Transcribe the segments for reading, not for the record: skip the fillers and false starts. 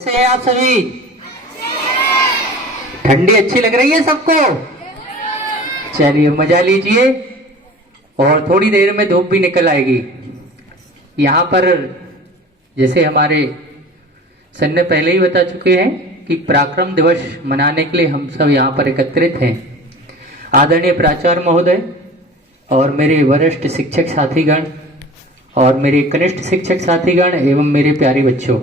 कैसे हैं आप सभी? ठंडी अच्छी लग रही है सबको? चलिए मजा लीजिए और थोड़ी देर में धूप भी निकल आएगी। यहाँ पर जैसे हमारे सर ने पहले ही बता चुके हैं कि पराक्रम दिवस मनाने के लिए हम सब यहाँ पर एकत्रित हैं। आदरणीय प्राचार्य महोदय और मेरे वरिष्ठ शिक्षक साथीगण और मेरे कनिष्ठ शिक्षक साथीगण एवं मेरे प्यारे बच्चों,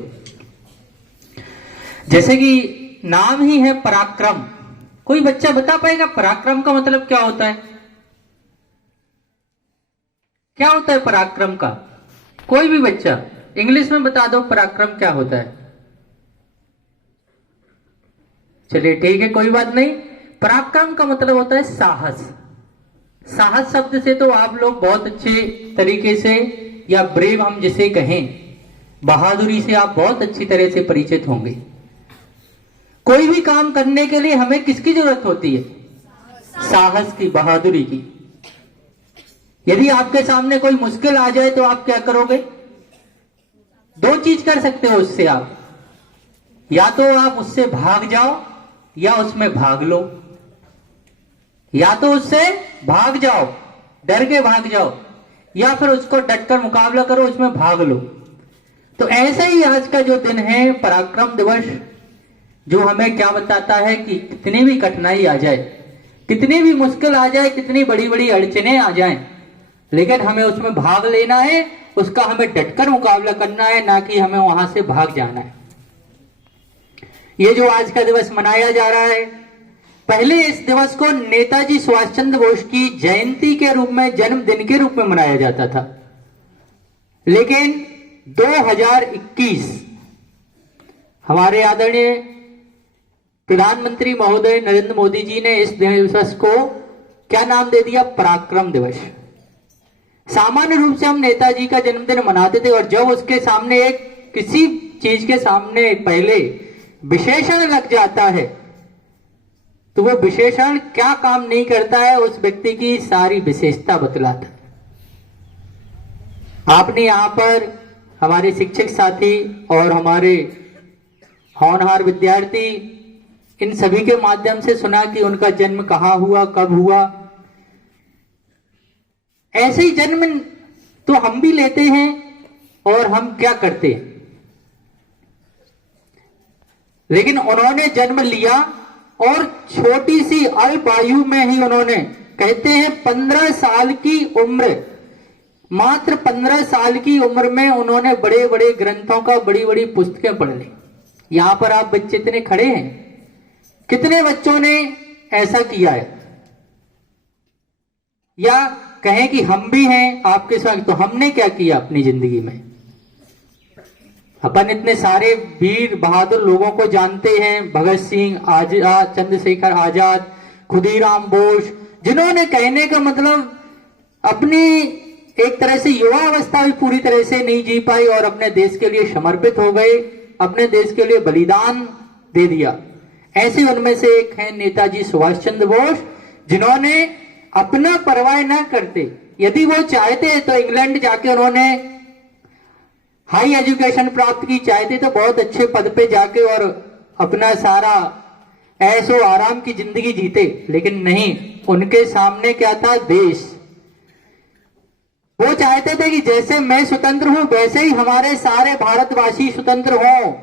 जैसे कि नाम ही है पराक्रम। कोई बच्चा बता पाएगा पराक्रम का मतलब क्या होता है? क्या होता है पराक्रम का? कोई भी बच्चा इंग्लिश में बता दो पराक्रम क्या होता है। चलिए ठीक है, कोई बात नहीं। पराक्रम का मतलब होता है साहस। साहस शब्द से तो आप लोग बहुत अच्छे तरीके से, या ब्रेव हम जिसे कहें, बहादुरी से आप बहुत अच्छी तरह से परिचित होंगे। कोई भी काम करने के लिए हमें किसकी जरूरत होती है? साहस की, बहादुरी की। यदि आपके सामने कोई मुश्किल आ जाए तो आप क्या करोगे? दो चीज कर सकते हो उससे आप, या तो आप उससे भाग जाओ या उसमें भाग लो। या तो उससे भाग जाओ, डर के भाग जाओ, या फिर उसको डटकर मुकाबला करो, उसमें भाग लो। तो ऐसे ही आज का जो दिन है पराक्रम दिवस, जो हमें क्या बताता है कि कितनी भी कठिनाई आ जाए, कितनी भी मुश्किल आ जाए, कितनी बड़ी बड़ी अड़चने आ जाएं, लेकिन हमें उसमें भाग लेना है, उसका हमें डटकर मुकाबला करना है, ना कि हमें वहां से भाग जाना है। ये जो आज का दिवस मनाया जा रहा है, पहले इस दिवस को नेताजी सुभाष चंद्र बोस की जयंती के रूप में, जन्मदिन के रूप में मनाया जाता था। लेकिन 2021 हमारे आदरणीय प्रधानमंत्री महोदय नरेंद्र मोदी जी ने इस दिवस को क्या नाम दे दिया? पराक्रम दिवस। सामान्य रूप से हम नेताजी का जन्मदिन मनाते थे, और जब उसके सामने एक किसी चीज के सामने पहले विशेषण लग जाता है, तो वो विशेषण क्या काम नहीं करता है, उस व्यक्ति की सारी विशेषता बतलाता है। आपने यहाँ पर हमारे शिक्षक साथी और हमारे होनहार विद्यार्थी, इन सभी के माध्यम से सुना कि उनका जन्म कहाँ हुआ, कब हुआ। ऐसे ही जन्म तो हम भी लेते हैं, और हम क्या करते हैं, लेकिन उन्होंने जन्म लिया और छोटी सी अल्प आयु में ही उन्होंने, कहते हैं 15 साल की उम्र, मात्र 15 साल की उम्र में उन्होंने बड़े बड़े ग्रंथों का, बड़ी बड़ी पुस्तकें पढ़ ली। यहां पर आप बच्चे इतने खड़े हैं, कितने बच्चों ने ऐसा किया है? या कहें कि हम भी हैं आपके साथ, तो हमने क्या किया अपनी जिंदगी में? अपन इतने सारे वीर बहादुर लोगों को जानते हैं, भगत सिंह, आजाद, चंद्रशेखर आजाद, खुदीराम बोस, जिन्होंने कहने का मतलब अपनी एक तरह से युवा अवस्था भी पूरी तरह से नहीं जी पाई और अपने देश के लिए समर्पित हो गए, अपने देश के लिए बलिदान दे दिया। ऐसे उनमें से एक है नेताजी सुभाष चंद्र बोस, जिन्होंने अपना परवाह न करते, यदि वो चाहते तो इंग्लैंड जाके उन्होंने हाई एजुकेशन प्राप्त की, चाहते तो बहुत अच्छे पद पे जाके और अपना सारा ऐशो आराम की जिंदगी जीते, लेकिन नहीं, उनके सामने क्या था? देश। वो चाहते थे कि जैसे मैं स्वतंत्र हूं वैसे ही हमारे सारे भारतवासी स्वतंत्र हों,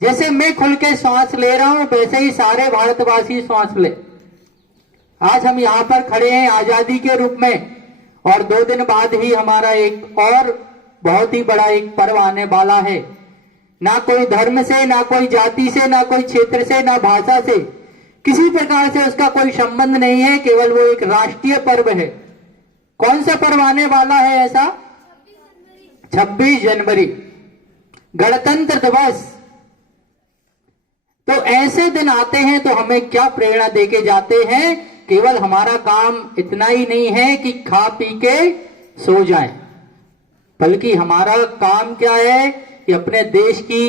जैसे मैं खुल के सांस ले रहा हूं वैसे ही सारे भारतवासी सांस ले। आज हम यहां पर खड़े हैं आजादी के रूप में, और 2 दिन बाद ही हमारा एक और बहुत ही बड़ा एक पर्व आने वाला है। ना कोई धर्म से, ना कोई जाति से, ना कोई क्षेत्र से, ना भाषा से, किसी प्रकार से उसका कोई संबंध नहीं है, केवल वो एक राष्ट्रीय पर्व है। कौन सा पर्व आने वाला है ऐसा? 26 जनवरी, गणतंत्र दिवस। तो ऐसे दिन आते हैं तो हमें क्या प्रेरणा देके जाते हैं? केवल हमारा काम इतना ही नहीं है कि खा पी के सो जाएं, बल्कि हमारा काम क्या है कि अपने देश की,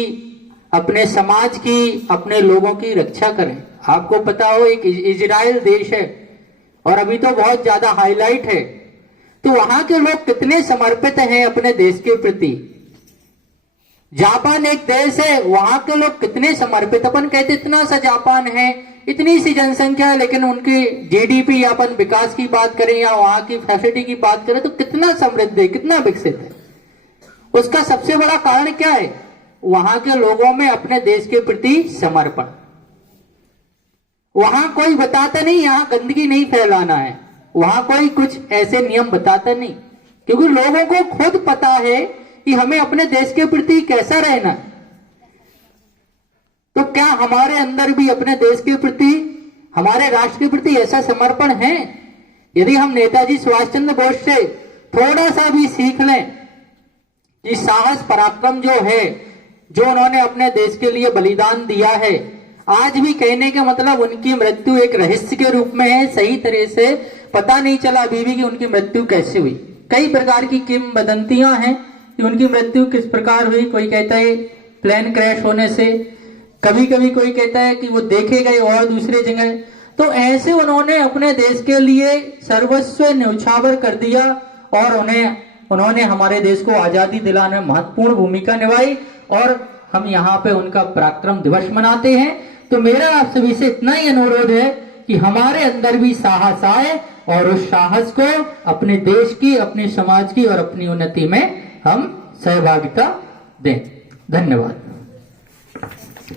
अपने समाज की, अपने लोगों की रक्षा करें। आपको पता हो एक इजराइल देश है, और अभी तो बहुत ज्यादा हाईलाइट है, तो वहां के लोग कितने समर्पित हैं अपने देश के प्रति। जापान एक देश है, वहां के लोग कितने समर्पित, अपन कहते इतना सा जापान है, इतनी सी जनसंख्या है, लेकिन उनकी जीडीपी या अपन विकास की बात करें या वहां की फैसिलिटी की बात करें तो कितना समृद्ध है, कितना विकसित है। उसका सबसे बड़ा कारण क्या है? वहां के लोगों में अपने देश के प्रति समर्पण। वहां कोई बताता नहीं यहां गंदगी नहीं फैलाना है, वहां कोई कुछ ऐसे नियम बताता नहीं, क्योंकि लोगों को खुद पता है कि हमें अपने देश के प्रति कैसा रहना है। तो क्या हमारे अंदर भी अपने देश के प्रति, हमारे राष्ट्र के प्रति ऐसा समर्पण है? यदि हम नेताजी सुभाष चंद्र बोस से थोड़ा सा भी सीख लें कि साहस पराक्रम जो है, जो उन्होंने अपने देश के लिए बलिदान दिया है, आज भी कहने का मतलब उनकी मृत्यु एक रहस्य के रूप में है, सही तरह से पता नहीं चला अभी भी कि उनकी मृत्यु कैसे हुई। कई प्रकार की किंवदंतियां हैं कि उनकी मृत्यु किस प्रकार हुई। कोई कहता है प्लेन क्रैश होने से, कभी कभी कोई कहता है कि वो देखे गए और दूसरे जगह। तो ऐसे उन्होंने अपने देश के लिए सर्वस्व न्यौछावर कर दिया और उन्होंने हमारे देश को आजादी दिलाने में महत्वपूर्ण भूमिका निभाई, और हम यहाँ पे उनका पराक्रम दिवस मनाते हैं। तो मेरा आप सभी से इतना ही अनुरोध है कि हमारे अंदर भी साहस आए और उस साहस को अपने देश की, अपने समाज की और अपनी उन्नति में हम सहभागिता दें। धन्यवाद।